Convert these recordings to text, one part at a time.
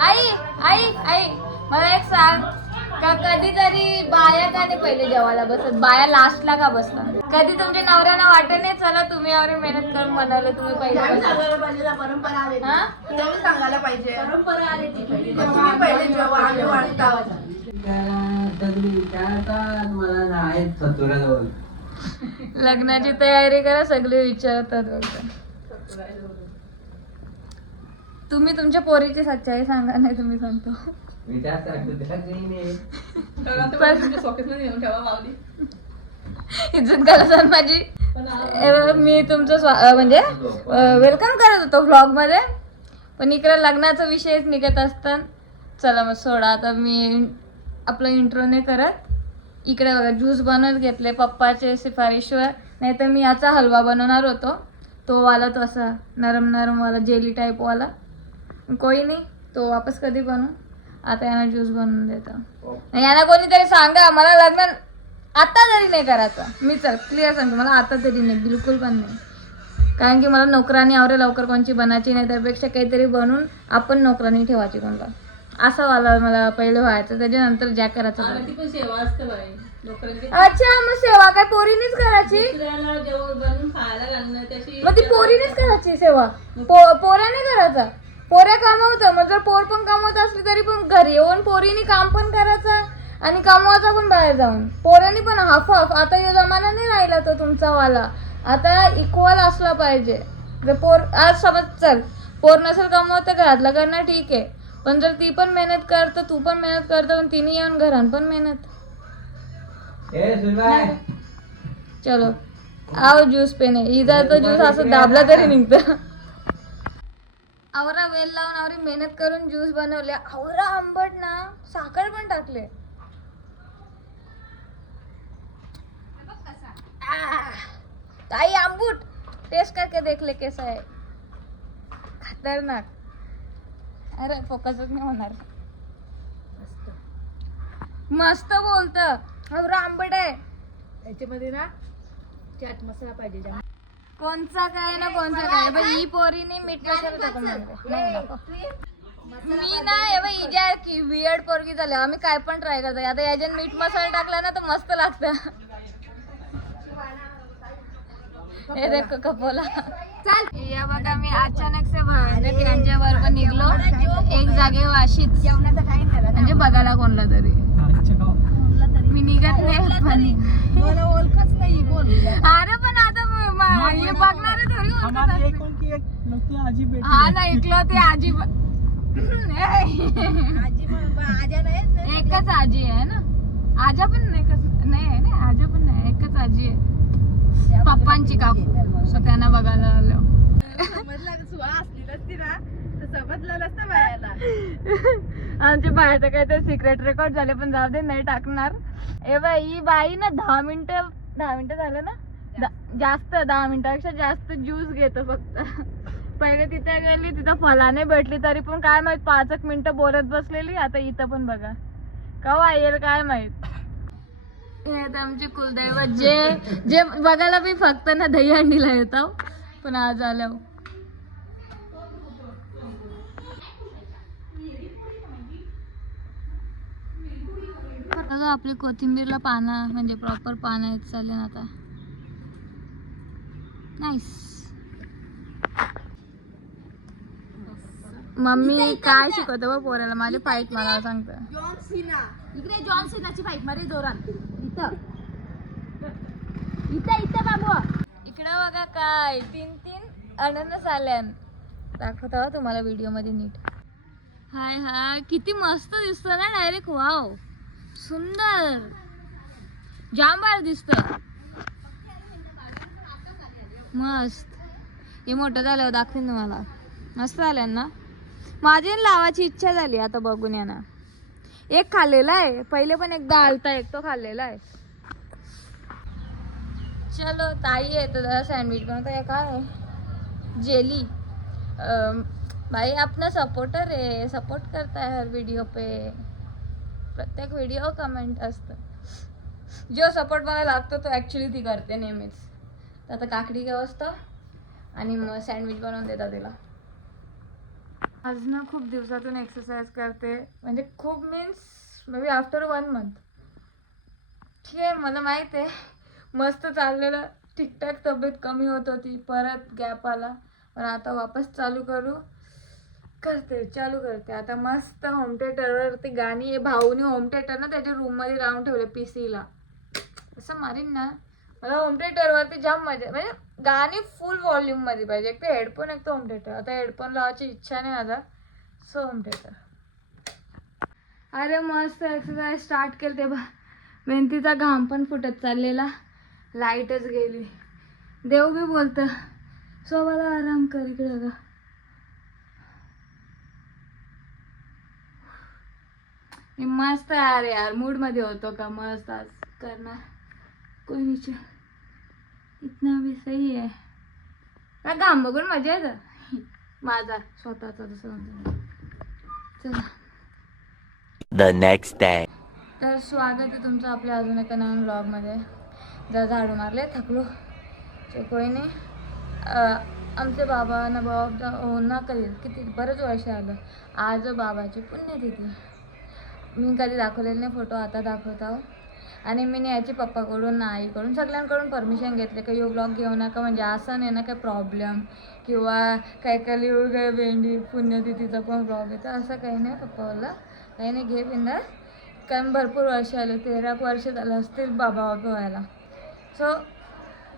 आई आई आई मला एक सांग का कधीतरी बाया का नाही पहिले जेवायला बसत बाया लास्टला का बसतात कधी तुमच्या नवऱ्याला वाटत नाही चला तुम्ही एवढी मेहनत करून बनवलं तुम्ही पहिले बसा. पाहिजे ना, परंपरा आली ती. हा? तुम्ही सांगायला पाहिजे परंपरा आली ती पहिली. मग तुम्ही पहिले जेव्हा आम्ही वाढत आहोत दगडी विचारतात मला नाही सतुराजवळ लग्नाची तयारी करा सगळे विचारतात बघा. तुम्ही तुमच्या पोरीची सच्चाई सांगा नाही तुम्ही सांगतो. माऊली. इज्जत घाला माझी. मी तुमचं म्हणजे वेलकम करत होतो व्लॉगमध्ये पण इकडे लग्नाचा विषयच निघत असतात चला मग सोडा आता मी आपलं इंट्रो नाही करत. इकडे बघा ज्यूस बनवत घेतले पप्पाचे सिफारिशवर नाही तर मी याचा हलवा बनवणार होतो. तो वाला तो असा नरम नरम वाला जेली टाईप वाला. कोई नाही तो वापस कधी बनवू आता यांना ज्यूस बनवून देतो। नाही, यांना कोणीतरी सांगा मला लग्न आता तरी नाही करायचं. मी चल क्लिअर सांगतो मला आता तरी नाही बिलकुल पण नाही. कारण की मला नोकरानी आवरे लवकर कोणची बनायची नाही त्यापेक्षा काहीतरी बनवून आपण नोकरानी ठेवायची कोणला असं वाला मला पहिलं व्हायचं त्याच्यानंतर ज्या करायचं आणि बघ. ती पण सेवा असते बाई नोकऱ्यांची अच्छा मग सेवा काय पोरीनीच करायची? दुसऱ्याला जेवण बनवून खायला घालणं त्याची मग ती पोरीनेच करायची सेवा? पो पोराने करायचा? पोऱ्या कमावतं मग जर पोर पण कमवत असली तरी पण घरी येऊन पोरीने काम पण करायचं आणि कमवायचा पण बाहेर जाऊन. पोरांनी पण हाफ हाफ आता यो जमाना नाही राहिला तो तुमचा वाला. आता इक्वल असला पाहिजे. जर पोर आज समज चल पोर नसेल कमवत तर घरातलं करणं ठीक आहे. पण जर ती पण मेहनत करतं तू पण मेहनत करतो आणि तिने येऊन घरात पण मेहनत. चलो. आओ ज्यूस पेने इथं तर ज्यूस असं दाबला तरी निघतं. आवरा वेल लावून आवरी मेहनत करून ज्यूस बनवले आवरा आंबट ना. साखर पण टाकले. ताई आंबूट. टेस्ट करके देख ले आहे खतरनाक. अरे फोकसच नाही होणार. मस्त. बोलत. आवरा आंबट आहे. त्याच्यामध्ये ना चाट मसाला पाहिजे कोणचा काय ना कोणचा काय? पण ही पोरीने मीठ मसाला टाकून आणले. नाही नको. मी ना हे बाई हिच्या की वियर्ड पोरगी झाली. आम्ही काय पण ट्राय करतो आता याच्यात मीठ मसाला टाकला ना तर मस्त लागतं. हे देख कपोला. चल. या बघा मी अचानक से यांच्या बरोबर निघलो. एक जागे वाशीत जेवणाचं काही नाही म्हणजे बघायला कोणला तरी. मी निघत नाही पण मला ओळखच नाही बोल. अरे पण आता म- म- बघणारे थोडी ओळखत असतील. हा ना ऐकलं ते आजी ब- ए, आजी मग आज्या नाही एकच आजी आहे ना. आजा पण नाही कस नाही आहे ना आजा पण नाही एकच आजी आहे. पप्पांची काकू. सो त्यांना बघायला आलो. समजलं सुहा असली नसती ना. तर समजलं नसतं बायाला आमच्या बाहेरचं काहीतरी सिक्रेट रेकॉर्ड झाले पण जाऊ दे नाही टाकणार. ए बाई ही बाई ना दहा मिनिटं दहा मिनिटं झालं ना? दा- जास्त दहा मिनिटापेक्षा जास्त ज्यूस घेतो फक्त. पहिले तिथे गेली तिथं फलाने भेटली तरी पण काय माहीत पाच एक मिनिटं बोलत बसलेली आता इथं पण बघा. कवा येईल काय माहीत. हे आता आमचे कुलदैवत जे जे बघायला मी फक्त ना दहीहंडीला येतो. पण आज आलो. बघा आपली कोथिंबीरला पानं म्हणजे प्रॉपर पानं येत चालेल आता. नाईस मम्मी काय शिकवतो बघ पोराला? माझे पाईप मला सांगतं जॉन सिना इकडे जॉन सिनाची पाईप मारे जोरात. इथं. इथं इथं बाबू. इकडं बघा काय. तीन तीन अननस आल्यान. दाखवतो तुम्हाला व्हिडिओमध्ये नीट. हाय हाय. किती मस्त दिसतो ना डायरेक्ट वाव सुंदर. जाम दिसत. मस्त. हे मोठं झाल्यावर दाखवीन तुम्हाला. मस्त झालं ना? माझी लावायची इच्छा झाली आता बघून या ना एक खाल्लेला आहे. पहिले पण एकदा आलता एक तो खाल्लेला आहे. चलो ताई आहे तर जरा सँडविच बनवता. आहे काय जेली भाई अपना सपोर्टर है सपोर्ट करता है हर वीडियो पे. प्रत्येक व्हिडिओ कमेंट असतं. जो सपोर्ट मला लागतो तो ॲक्च्युली ती करते नेहमीच. तर आता काकडी गवसतं आणि मग सँडविच बनवून देतात तिला. आज ना खूप दिवसातून एक्सरसाइज करते. म्हणजे खूप means maybe after one month ठीक आहे मला माहीत आहे. मस्त चाललेलं. ठीकठाक तब्येत कमी होत होती. परत गॅप आला. पण आता वापस चालू करू. करते चालू करते. आता मस्त होम थिएटरवरती गाणी. भाऊनी होम थिएटर ना त्याच्या रूममध्ये लावून ठेवलं पी सीला असं मारीन ना. मला होम थिएटरवरती जाम मजा म्हणजे गाणी फुल व्हॉल्यूममध्ये पाहिजे. एक तर हेडफोन एक तर होम थिएटर आता हेडफोन लावायची इच्छा नाही माझा सो होम थिएटर अरे मस्त एक्सरसाइज स्टार्ट केलं ते बा मेहनतीचा घाम पण फुटत चाललेला. लाईटच गेली. देव बी बोलतं सो मला आराम कर इकडे ग मस्त यार यार. मूडमध्ये होतो का? मस्त आज. करणार. कोणीच्या इतना भी सही आहे का घाम बघून मजा येतं? माझा स्वतःचा म्हणतो चला. The next day. तर स्वागत आहे तुमचं आपल्या अजून एका नवीन ब्लॉगमध्ये जर झाडू मारले थकलो. नाही. आमचे बाबा ना बाबा हो ना कधी किती बरंच वर्ष आलं. आज बाबाची पुण्यतिथी. मी कधी दाखवलेले नाही फोटो आता दाखवत आहो. आणि मी याची पप्पाकडून आईकडून सगळ्यांकडून परमिशन घेतले का यो ब्लॉग घेऊ नका म्हणजे असं नाही ना काय प्रॉब्लेम किंवा काय काय काय भेंडी पुण्यतिथीचा पण ब्लॉग येतो असं काही नाही पप्पावाला. काही नाही घे बिंदास कारण भरपूर वर्ष आले तेरा वर्ष झालं असतील बाबा बाबा व्हायला. सो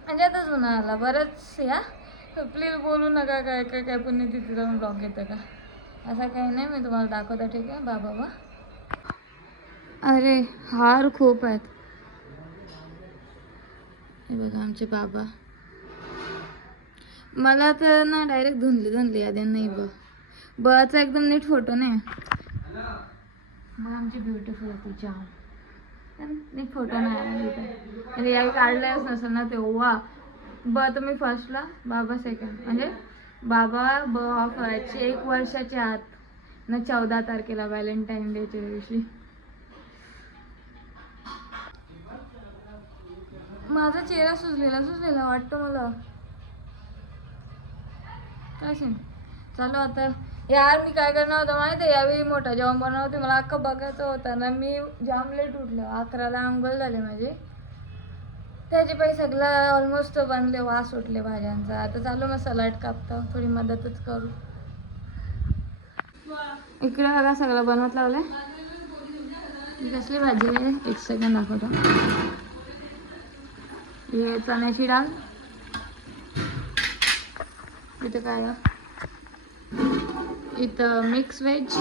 म्हणजे आता जुना आला बरंच या. प्लीज बोलू नका काय काय काय पुण्यतिथीचा पण ब्लॉग येतं का? असं काही नाही मी तुम्हाला दाखवता ठीक आहे? बाबा बा अरे हार खूप आहेत. हे बघा आमचे बाबा. मला तर ना डायरेक्ट धुंदली धुंदली याद्या नाही बघ. बचा एकदम नीट फोटो नाही. मग आमची ब्युटिफुल होती जाम पण नीट फोटो नाही आला इथे म्हणजे यावेळी काढलाच नसेल ना तेव्हा. ब मी फर्स्टला बाबा सेकंड म्हणजे बाबा ब ऑफ व्हायची एक वर्षाच्या आत. ना चौदा तारखेला व्हॅलेंटाईन डेच्या दिवशी. माझा चेहरा सुजलेला सुजलेला वाटतो मला. काय सीन? चालू आता. यार मी काय करणार होतं माहिती आहे यावेळी मोठा जेवण बनवणार होते. मला अख्खं बघायचं होतं. ना मी जाम लेट उठलं. अकराला आंघोळ झाले माझे. त्याचे पैसे सगळं ऑलमोस्ट बनले. वास सुटले भाज्यांचा. आता चालू मग सलाड कापतो. थोडी मदतच करू. इकडे बघा सगळं बनवत लावलंय कसली भाजी आहे? एक सेकंड दाखवतो. हे चण्याची डाळ. इथं काय इथं मिक्स वेज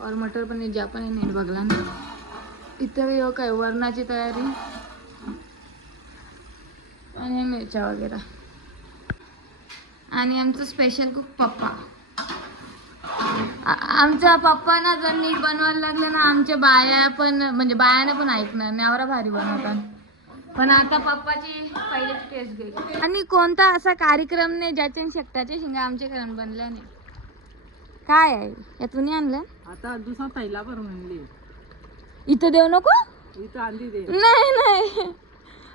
और मटर पनीर ज्या पण आहे नीट बघला ना. इथं हे काय वरणाची तयारी आणि मिरच्या वगैरे. आणि आमचं स्पेशल कुक पप्पा. आमच्या पप्पांना जर नीट बनवायला लागलं ना आमच्या बाया पण म्हणजे बायाने पण ऐकणार नवरा भारी बनवतात. पण आता पप्पाची पहिलीच टेस्ट गेली. आणि कोणता असा कार्यक्रम नाही ज्याच्या शेकटाच्या शिंगा आमच्या घरात बनल्या नाही. काय आहे? यातून आणलं? आता दुसरा पहिला पण म्हणली. इथं देऊ नको? इथं आणली दे. नाही नाही.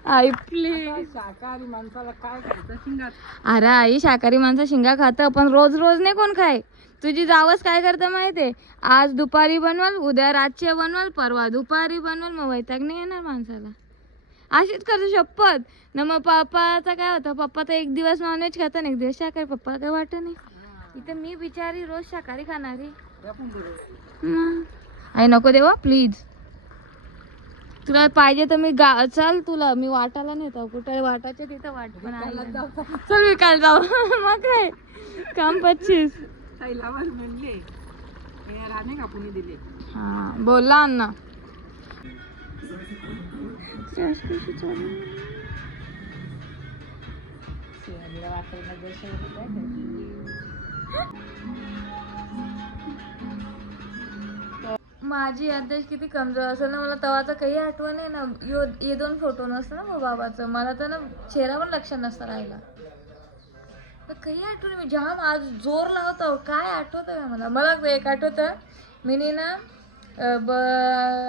आई प्लीज शाकाहारी माणसाला काय शिंगात अरे आई शाकाहारी माणसं शिंगा खातं पण रोज रोज नाही कोण खाय. तुझी जावच काय करतं माहितीये आज दुपारी बनवाल उद्या रातचे बनवाल परवा दुपारी बनवाल मग वैताग नाही येणार माणसाला. अशीच करतो शपथ. ना मग पप्पाचा काय होतं? पप्पा तर एक दिवस नॉनव्हेज खाता ना एक दिवस शाकाहारी. पप्पाला काय वाटत नाही. इथं मी बिचारी रोज शाकाहारी खाणारी. आई नको देवा प्लीज तुला पाहिजे तर मी गा चल तुला मी वाटायला नेतो कुठे वाटायचे तिथं वाट पण. चल विकायला जाऊ. मग काय? काम पच्चीस. बोलला अण्णा. माझी अध्यक्ष किती कमजोर असेल ना मला तवाचं काही आठवण आहे ना. यो हे दोन फोटो नसतं ना मग बाबाचं. मला तर ना चेहरा पण लक्षात नसतं राहिला. तर काही आठवण मी जाम आज जोर लावतो. काय आठवतं का मला? मला एक आठवतं. मी ना ब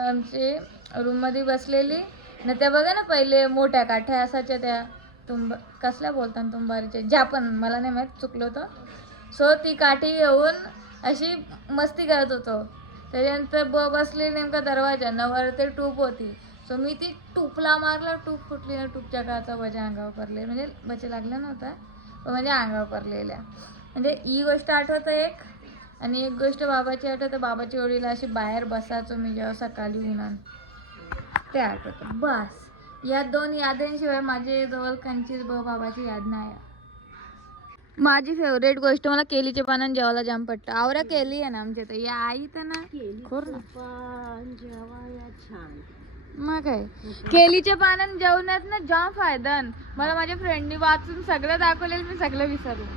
आमचे रूममध्ये बसलेली. ना त्या बघा ना पहिले मोठ्या काठ्या असायच्या त्या तुंब कसल्या बोलतात तुंबारीच्या? ज्या पण मला नाही माहीत चुकलं होतं. सो ती काठी घेऊन अशी मस्ती करत होतो. त्याच्यानंतर ब बसली नेमका दरवाजा नवर ते टूप होती. सो मी ती टूपला मारला टूप फुटली ना टूपच्या काचा माझ्या अंगावर पडले. म्हणजे बचे लागला नव्हता पण माझ्या अंगावर पडलेल्या. म्हणजे ही गोष्ट आठवतं एक. आणि एक गोष्ट बाबाची आठवतं बाबाची ओळीला अशी बाहेर बसायचो मी जेव्हा सकाळी उन्हान. ते आठवतं. बस. या दोन याद्यांशिवाय माझे जवळ कंचीच ब बाबाची याद नाही. माझी फेवरेट गोष्ट मला केलीच्या पानान जेवायला जाम पडतं आवऱ्या केली आहे ना आमच्या तर या आई तर ना खोर ना. मग काय? केलीच्या पानान जेवणात ना जाम फायदा मला माझ्या फ्रेंडनी वाचून सगळं दाखवलेलं मी सगळं विसरलो.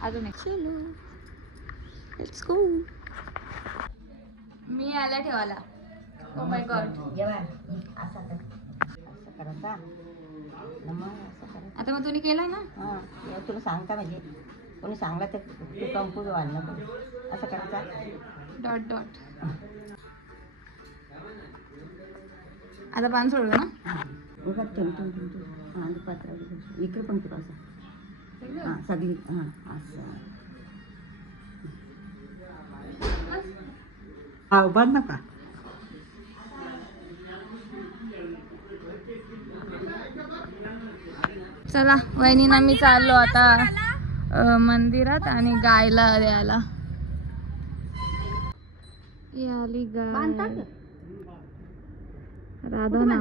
अजून एक. मी आला ठेवायला. ओ माय गॉड आता. मग तुम्ही केलं ना? हां. तुला सांगता म्हणजे कोणी सांगला तर तू कंपूज वाढलं पण असं करायचा डॉट डॉट आता पान सोडलं ना? उगा ठेवून ठेवून ठेवून ठेवून हां दुपात्र इकडे पण तुला असं. हां सगळी हां असं. हा बंद नका. चला वहिनीना मी चाललो आता. मंदिरात आणि गायला द्यायला. आली गाय. राधा.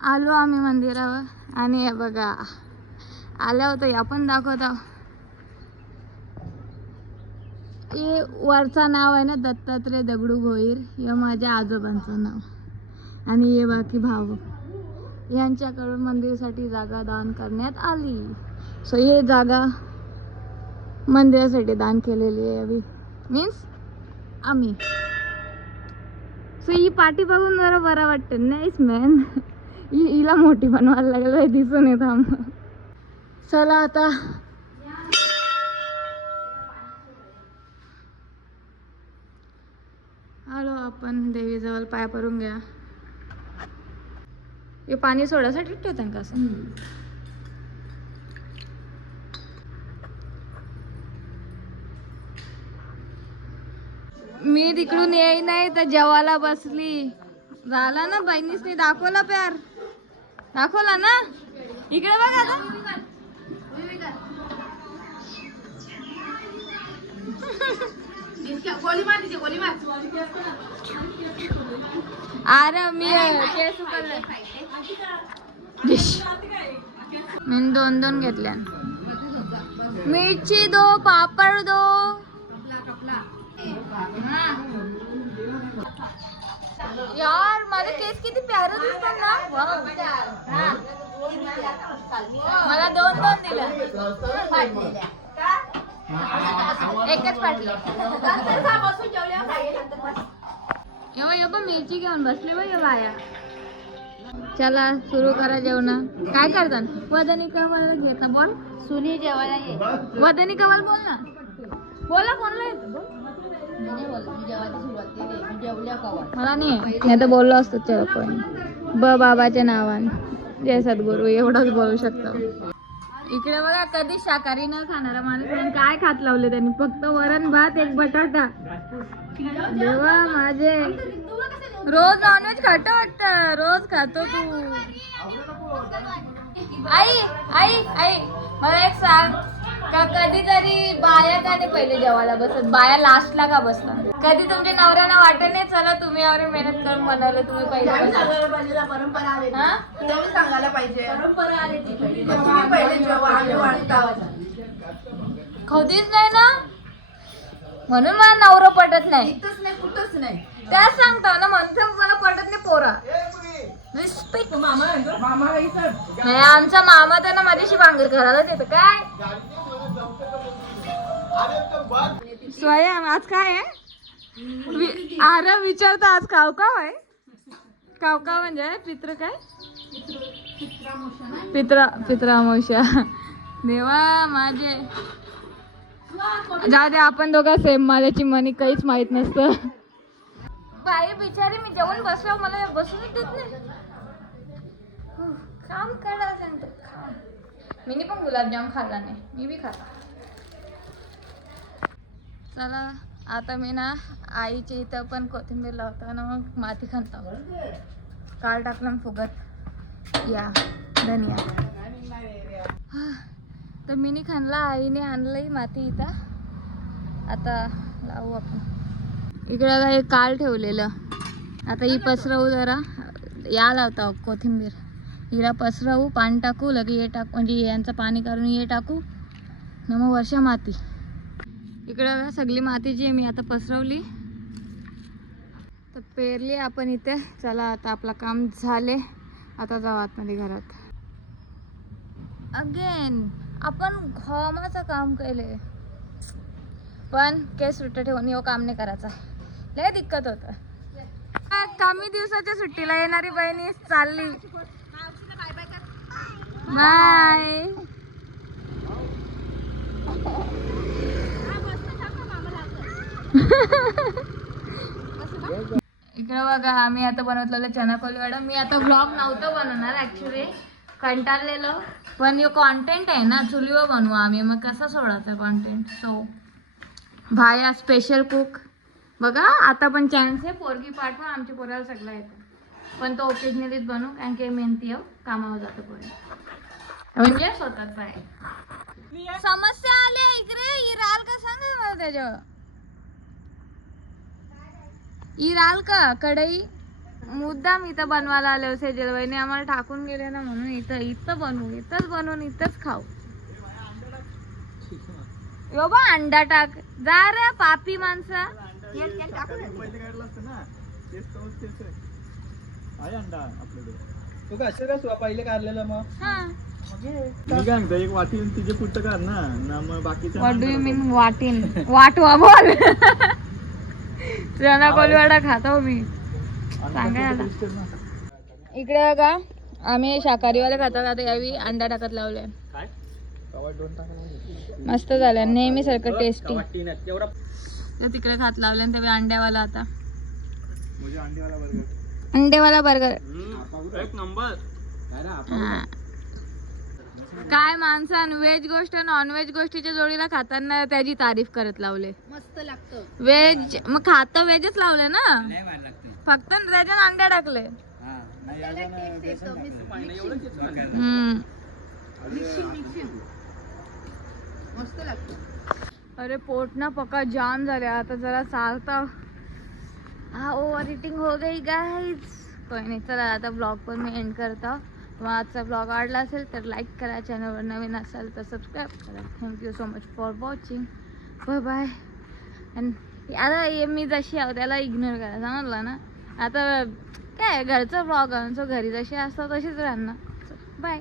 आलो आम्ही मंदिरावर आणि हे बघा आल्या होतं या पण दाखवता. हे वरचा नाव आहे ना दत्तात्रय दगडू भोईर हे माझ्या आजोबांचं नाव. आणि हे बाकी भाऊ. यांच्याकडून मंदिरासाठी जागा दान करण्यात आली. सो ही जागा मंदिरासाठी दान केलेली आहे अभि. मीन्स आम्ही. सो ही पाठी बघून जरा बरं वाटतं. नाहीच मॅन हिला मोठी बनवायला लागेल दिसून येत आम चला आता. आलो आपण. देवीजवळ पाय पडून घ्या. हे पाणी सोडायसाठी ठेवतात का असं? मी तिकडून येई नाही तर जेवायला बसली. झाला ना बहिणीसनी? दाखवला प्यार. दाखवला ना? इकडे बघ आता. अरे मी केस उकलले. डिश. मी दोन दोन घेतल्या. मिरची दो पापड दो. यार माझे केस किती प्यारे दिसतात ना. मला दोन दोन दिल्या एकच फाटलं एव्हा ये मिरची घेऊन बसले बाया. चला सुरू करा जेवण. काय करतात वदनी कवल घेता बोल. सुनी जेवायला ये. वदनी कवल बोल ना. बोला कोणला मला नाही. नाही तर बोललो असतो चल पण ब बाबाच्या नावाने. जय सद्गुरू एवढंच बोलू शकतो. इकडे बघा कधी शाकाहारी न खाणारा माणूस काय खात लावले त्यांनी? फक्त वरण भात एक बटाटा. देवा माझे. रोज नॉनव्हेज खातो वाटतं. रोज खातो तू. आई आई आई. मला एक सांग. का कधीतरी बाया का नाही पहिले जेवायला बसत? बाया लास्टला का बसतात? कधी तुमच्या नवऱ्याला वाटत नाही चला तुम्ही एवढी मेहनत करून बनवलं तुम्ही पहिले हा? सांगायला पाहिजे. परंपरा आली कधीच नाही ना? म्हणून मला नवरं पटत नाही कुठंच नाही. त्याच सांगता ना म्हणतो मला पटत नाही पोरा. रिस्पेक्ट नाही आमचा मामा तर ना माझ्याशी भांगर करायला येतं काय? स्वयं आज काय आहे? वि- अरे विचारता आज कावकाव आहे. कावकाव म्हणजे पित्र काय? पित्रा पित्रामोशा देवा माझे. जाऊ दे आपण दोघं सेम माझ्याची मनी काहीच माहीत नसतं. बाई बिचारी मी जेवण बसलो मला बसूनच देत नाही. काम करा सांगतो काम मीनी पण गुलाबजाम खाल्ला नाही मी बी खाल्ला. चला आता मी ना आईच्या इथं पण कोथिंबीर लावतो ना मग माती खाणता काल टाकलं फुगत. या धनिया. तर मिनी खाणला आईने आणलंही माती इथं. आता लावू आपण. इकडं काय काल ठेवलेलं. आता ही पसरवू जरा. या लावता कोथिंबीर. हिला पसरवू पाणी टाकू लगे हे टाकू म्हणजे यांचं पाणी काढून हे टाकू. न मग वर्षा माती. इकडं सगळी माती जी आहे मी आता पसरवली. तर पेरली आपण इथे. चला आता आपलं काम झाले. आता जाऊ आतमध्ये घरात. अगेन आपण घमाचं काम केले पण केस सुट्ट ठेवून हो काम नाही करायचा. लय दिक्कत होतं. कमी दिवसाच्या सुट्टीला येणारी बहिणी चालली. बाय. इकडं बघा आम्ही आता बनवलेलं चनाकोली कोलवाडा मी आता ब्लॉग नव्हतं बनवणार ऍक्च्युली कंटाळलेलो. पण यो कॉन्टेंट आहे ना चुलीवर बनवू आम्ही. मग कसा सोडायचा कॉन्टेंट सो भाया स्पेशल कुक बघा आता पण चान्स आहे. पोरगी पाठवा आमच्या पोराला सगळं येतं. पण तो ओकेजनलीच बनवू कारण की मेहनती हो कामावर जातो पोरी. म्हणजे स्वतःच आहे समस्या आली इकडे. इराल का सांग मला त्याच्यावर. इराल का? कढई? मुद्दाम इथं बनवायला आले हो असे जेलवाईने आम्हाला टाकून गेले ना म्हणून इथं इथं बनवू इथंच बनवून इथंच खाऊ. यो बा अंडा टाक. जा रे पापी माणसं. तू कसे का पहिले काढलेलं मग? हा. मी काय म्हणतो एक वाटी तिचे पुट्ट काढ ना. ना मग बाकीच्या व्हॉट डू यू मीन वाटीन. वाटवा बोल. चना कोलवाडा खातो मी. सांगा. इकडे बघा आम्ही शाकाहारीवाले खाता खाता यावी अंडा टाकत लावले. मस्त झालं नेहमी सारखं टेस्टी तिकडे खात लावले आणि त्यावेळी अंड्यावाला आता. अंडेवाला बर्गर एक नंबर काय माणसान व्हेज गोष्ट नॉन व्हेज गोष्टीच्या जोडीला खाताना त्याची तारीफ करत लावले. मस्त लागतं. व्हेज मग खात व्हेजच लावले ना? फक्त त्याच्यात अंडे टाकले. हम्म. मस्त लागतं. अरे पोट ना पक्का जाम झाले आता जरा चालता. हा ओव्हर इटिंग हो गई गाईज कोई नाही चला आता ब्लॉग पण मी एंड करता. तुम्हाला आजचा ब्लॉग आवडला असेल तर लाईक करा चॅनलवर नवीन असाल तर सबस्क्राईब करा. Thank you so much for watching bye bye आणि आता ये मी जशी आहो त्याला इग्नोर करा समजलं ना. आता काय घरचं ब्लॉग सो घरी जशी असतो तशीच राहणार. बाय